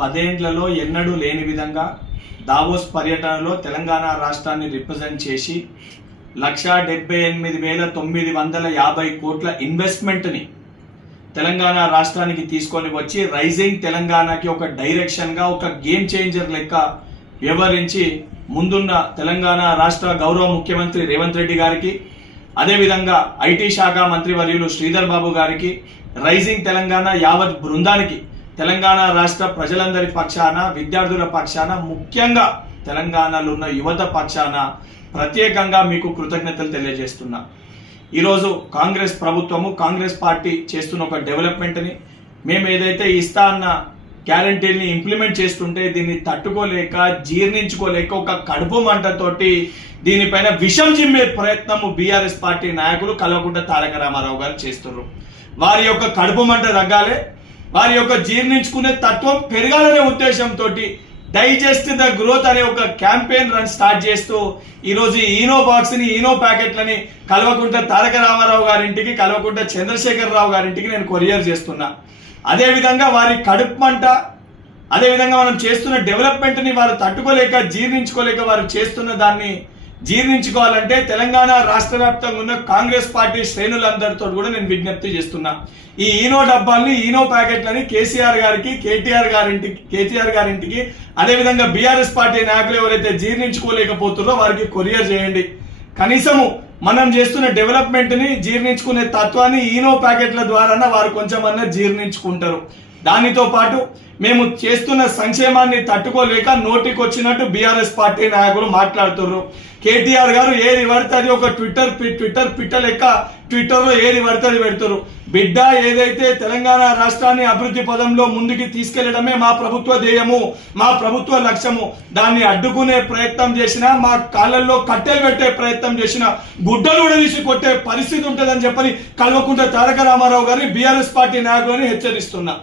10 ఏళ్లలో ఎన్నడూ లేని విధంగా దావోస్ పర్యటనలో తెలంగాణ రాష్ట్రాన్ని రిప్రజెంట్ చేసి 1,78,950 కోట్ల ఇన్వెస్ట్మెంట్ని తెలంగాణ రాష్ట్రానికి తీసుకొని వచ్చి రైజింగ్ తెలంగాణకి ఒక డైరెక్షన్గా ఒక గేమ్ చేంజర్ లెక్క వ్యవహరించి ముందున్న తెలంగాణ రాష్ట్ర గౌరవ ముఖ్యమంత్రి రేవంత్ రెడ్డి గారికి, అదేవిధంగా ఐటీ శాఖ మంత్రివర్యులు శ్రీధర్ బాబు గారికి, రైజింగ్ తెలంగాణ యావత్ బృందానికి, తెలంగాణ రాష్ట్ర ప్రజలందరి పక్షాన, విద్యార్థుల పక్షాన, ముఖ్యంగా తెలంగాణలో ఉన్న యువత పక్షాన ప్రత్యేకంగా మీకు కృతజ్ఞతలు తెలియజేస్తున్నా. ఈరోజు కాంగ్రెస్ ప్రభుత్వము, కాంగ్రెస్ పార్టీ చేస్తున్న ఒక డెవలప్మెంట్ని, మేము ఏదైతే ఇస్తా అన్న గ్యారంటీని ఇంప్లిమెంట్ చేస్తుంటే దీన్ని తట్టుకోలేక, జీర్ణించుకోలేక ఒక కడుపు మంటతోటి దీనిపైన విషం చిమ్మే ప్రయత్నము బీఆర్ఎస్ పార్టీ నాయకులు కల్వకుంట్ల తారక రామారావు గారు చేస్తున్నారు. వారి యొక్క కడుపు మంట తగ్గాలి, వారి యొక్క జీర్ణించుకునే తత్వం పెరగాలనే ఉద్దేశంతో డైజెస్ట్ ద గ్రోత్ అనే ఒక క్యాంపెయిన్ రన్ స్టార్ట్ చేస్తూ ఈరోజు ఈనో బాక్స్ ని, ఈనో ప్యాకెట్లని కల్వకుంట్ల తారక రామారావు గారింటికి, కల్వకుంట్ల చంద్రశేఖరరావు గారింటికి నేను కొరియర్ చేస్తున్నా. అదేవిధంగా వారి కడుపు మంట, అదేవిధంగా మనం చేస్తున్న డెవలప్మెంట్ని వారు తట్టుకోలేక, జీర్ణించుకోలేక వారు చేస్తున్న దాన్ని జీర్ణించుకోవాలంటే తెలంగాణ రాష్ట్ర వ్యాప్తంగా ఉన్న కాంగ్రెస్ పార్టీ శ్రేణులందరితో కూడా నేను విజ్ఞప్తి చేస్తున్నా. ఈ ఈనో డబ్బాల్ని, ఈనో ప్యాకెట్లని కేసీఆర్ గారికి, కేటీఆర్ గారింటికి, అదేవిధంగా బీఆర్ఎస్ పార్టీ నాయకులు ఎవరైతే జీర్ణించుకోలేకపోతున్నారో వారికి కొరియర్ చేయండి. కనీసము మనం చేస్తున్న డెవలప్మెంట్ ని జీర్ణించుకునే తత్వాన్ని ఈనో ప్యాకెట్ల ద్వారా వారు కొంచెమన్నా జీర్ణించుకుంటారు. దానితో పాటు మేము చేస్తున్న సంక్షేమాన్ని తట్టుకోలేక నోటికి వచ్చినట్టు బీఆర్ఎస్ పార్టీ నాయకులు మాట్లాడుతున్నారు. కేటీఆర్ గారు ఏది పడితే అది ఒక ట్విట్టర్ పిట్ట లెక్క ట్విట్టర్లో ఏది పడితే అది పెడతారు. బిడ్డ, ఏదైతే తెలంగాణ రాష్ట్రాన్ని అభివృద్ధి పదంలో ముందుకు తీసుకెళ్లడమే మా ప్రభుత్వ ధ్యేయము, మా ప్రభుత్వ లక్ష్యము. దాన్ని అడ్డుకునే ప్రయత్నం చేసినా, మా కాళ్ళల్లో కట్టెలు పెట్టే ప్రయత్నం చేసినా గుడ్డలు కూడా తీసి కొట్టే పరిస్థితి ఉంటుందని చెప్పని కల్వకుంట్ల తారక రామారావు గారిని, బీఆర్ఎస్ పార్టీ నాయకులని హెచ్చరిస్తున్నా.